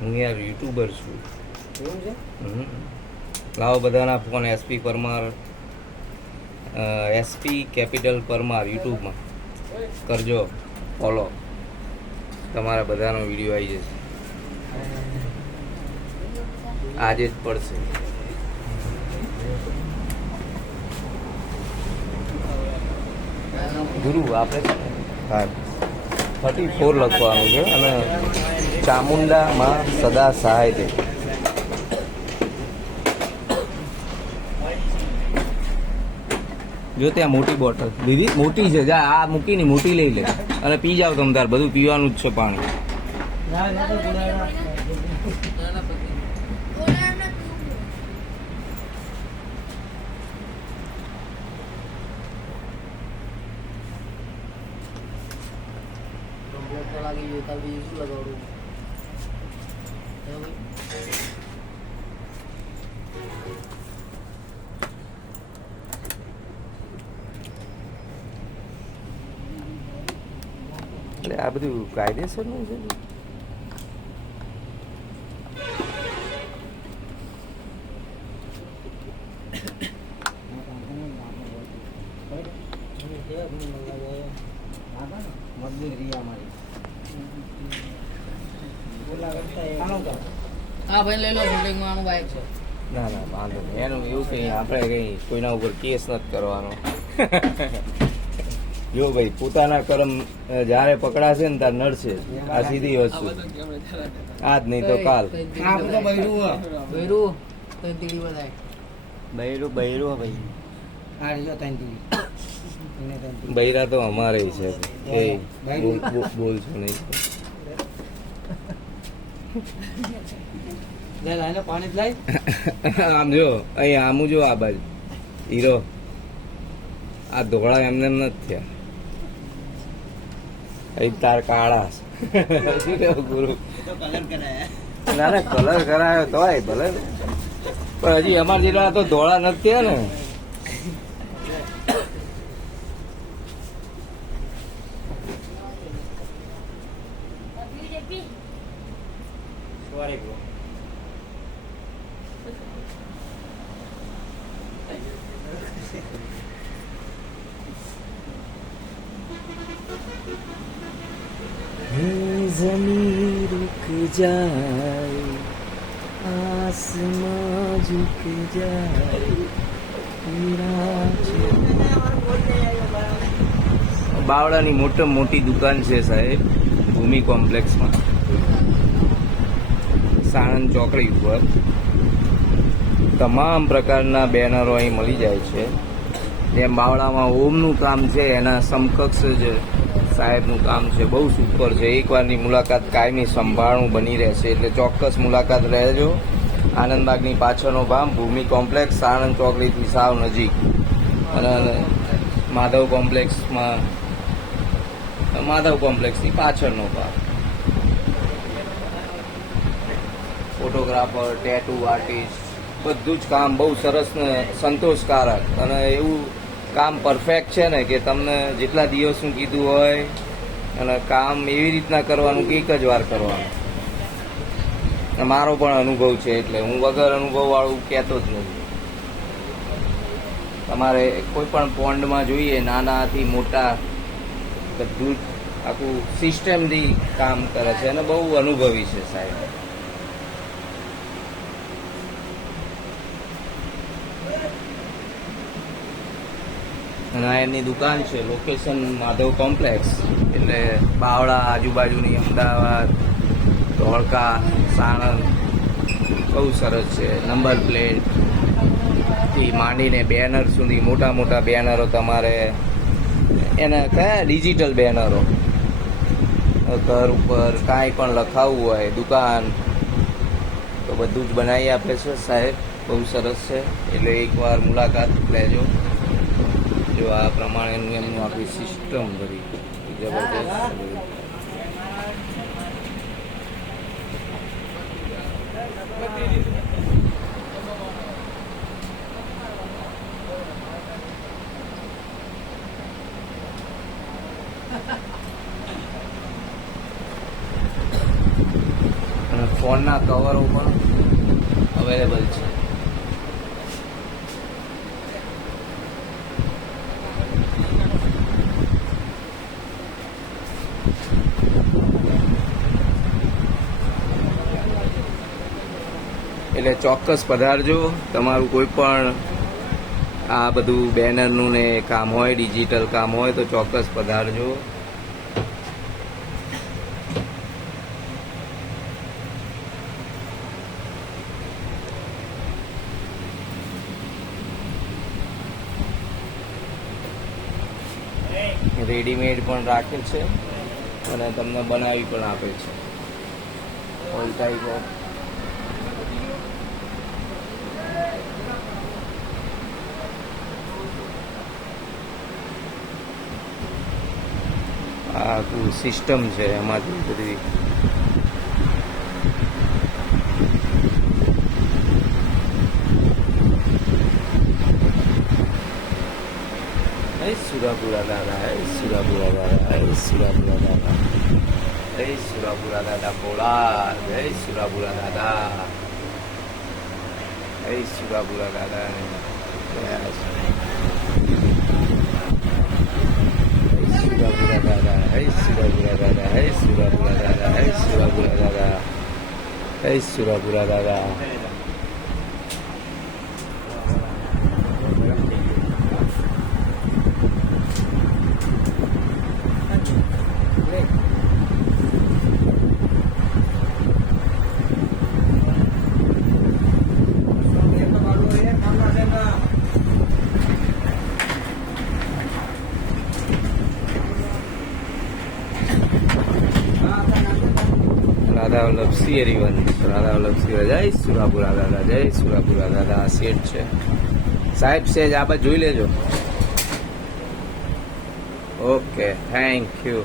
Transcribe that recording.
હું યાર યુટ્યુબર છું. લાવો બધાના phone SP Parmar, SP capital Parmar યુટ્યુબમાં કરજો ફોલો. તમારા બધાનો વિડીયો આવી જશે. આજે જ પડશે. ગુરુ આપણે હા 34 લખવાનું છે અને ચામુંડામાં સદા સહાય છે. જો ત્યાં મોટી બોટલ દીદી મોટી છે, જા આ મૂકીને મોટી લઈ લે અને પી જાવ તમ તાર. બધું પીવાનું જ છે પાણી. એટલે આ બધું કાયદેસરનું છે. હા ભાઈ લઈ લો, શૂટિંગમાં આનું બાઈક છે. ના ના વાંધો નહીં. એનું એવું કંઈ આપણે કંઈ કોઈના ઉપર કેસ નથી કરવાનો. જો ભાઈ પોતાના કર્મ જ્યારે પકડાશે ને ત્યારે નડશે. આ સીધી વસ્તુ. આજ નહીં તો કાલ. બૈરું ભાઈ બૈરા તો અમારે છે. બોલ છો નહીં. આમ જો અહીં આમું જો આ બાજુ હીરો આ ધોળા એમને એમ નથી થયા. અહીં તાર કાળા ગુરુ ના ના કલર કરાયો તોય ભલે, પણ હજી અમારા જેટલા તો ધોળા નથી થયા ને. ज़मीं रुक जाए, आसमां झुक जाए, બાવળાની મોટી દુકાન છે સાહેબ, ભૂમિ કોમ્પ્લેક્સમાં, સાણંદ ચોકડી ઉપર. તમામ પ્રકારના બેનરો અહીં મળી જાય છે. જેમ બાવળામાં ઓમનું કામ છે એના સમકક્ષ જ સાહેબનું કામ છે. બહુ સુપર છે. એકવારની મુલાકાત કાયમી સંભાળવું બની રહેશે, એટલે ચોક્કસ મુલાકાત રહેજો. આનંદબાગની પાછળનો ભાગ ભૂમિ કોમ્પ્લેક્સ, સાણંદ ચોકડીથી સાવ નજીક. અને માધવ કોમ્પ્લેક્સની પાછળનો ભાગ. ફોટોગ્રાફર, ટેટુ આર્ટિસ્ટ, બધું જ કામ બહુ સરસ ને સંતોષકારક. અને એવું કામ પરફેક્ટ છે ને કે તમને જેટલા દિવસનું કીધું હોય અને કામ એવી રીતના કરવાનું કે એક જ વાર કરવાનું. મારો પણ અનુભવ છે, એટલે હું વગર અનુભવવાળું કહેતો જ નથી. તમારે કોઈ પણ પોન્ડમાં જોઈએ નાનાથી મોટા બધું જ આખું સિસ્ટમથી કામ કરે છે અને બહુ અનુભવી છે સાહેબ. અને એમની દુકાન છે, લોકેશન માધવ કોમ્પ્લેક્સ, એટલે બાવળા આજુબાજુની અમદાવાદ, ધોળકા, સાણંદ બહુ સરસ છે. નંબર પ્લેટથી માંડીને બેનર સુધી મોટા બેનરો તમારે એના કયા ડિજિટલ બેનરો ઘર ઉપર કાંઈ પણ લખાવવું હોય દુકાન તો બધું જ બનાવી આપે છે સાહેબ. બહુ સરસ છે, એટલે એકવાર મુલાકાત લેજો. જો આ પ્રમાણેનું એમનું આખી સિસ્ટમ બધી જબરદસ્ત. ફોનના કવરો પણ અવેલેબલ છે. એટલે ચોક્કસ પધારજો. તમારું કોઈ પણ આ બધું બેનરનું ને કામ હોય, ડિજિટલ કામ હોય તો ચોક્કસ પધારજો. રેડીમેડ પણ રાખેલ છે અને તમને બનાવી પણ આપે છે. ઓલ ટાઈપ ઓફ આખું સિસ્ટમ છે એમાંથી બધી. સુરાપુરા દાદા, સુરાપુરા દાદા, સુરાપુરા દાદા, સુરાપુરા દાદા બોલા, જય સુરાપુરા દાદા, સુરાપુરા દાદા. સુરાપુરા દાદા, સુરાપુરા દાદા, સુરાપુરા દાદા, સુરાપુરા દાદા, સુરાપુરા દાદા. રાધા વલ્લભ સિંહ હરિવંશ, રાધા વલ્લભ સિંહ, જય સુરાપુરા દાદા, જય સુરાપુરા દાદા. આ શેઠ છે સાહેબ, સેજ આ બાજુ જોઈ લેજો. Okay, thank you.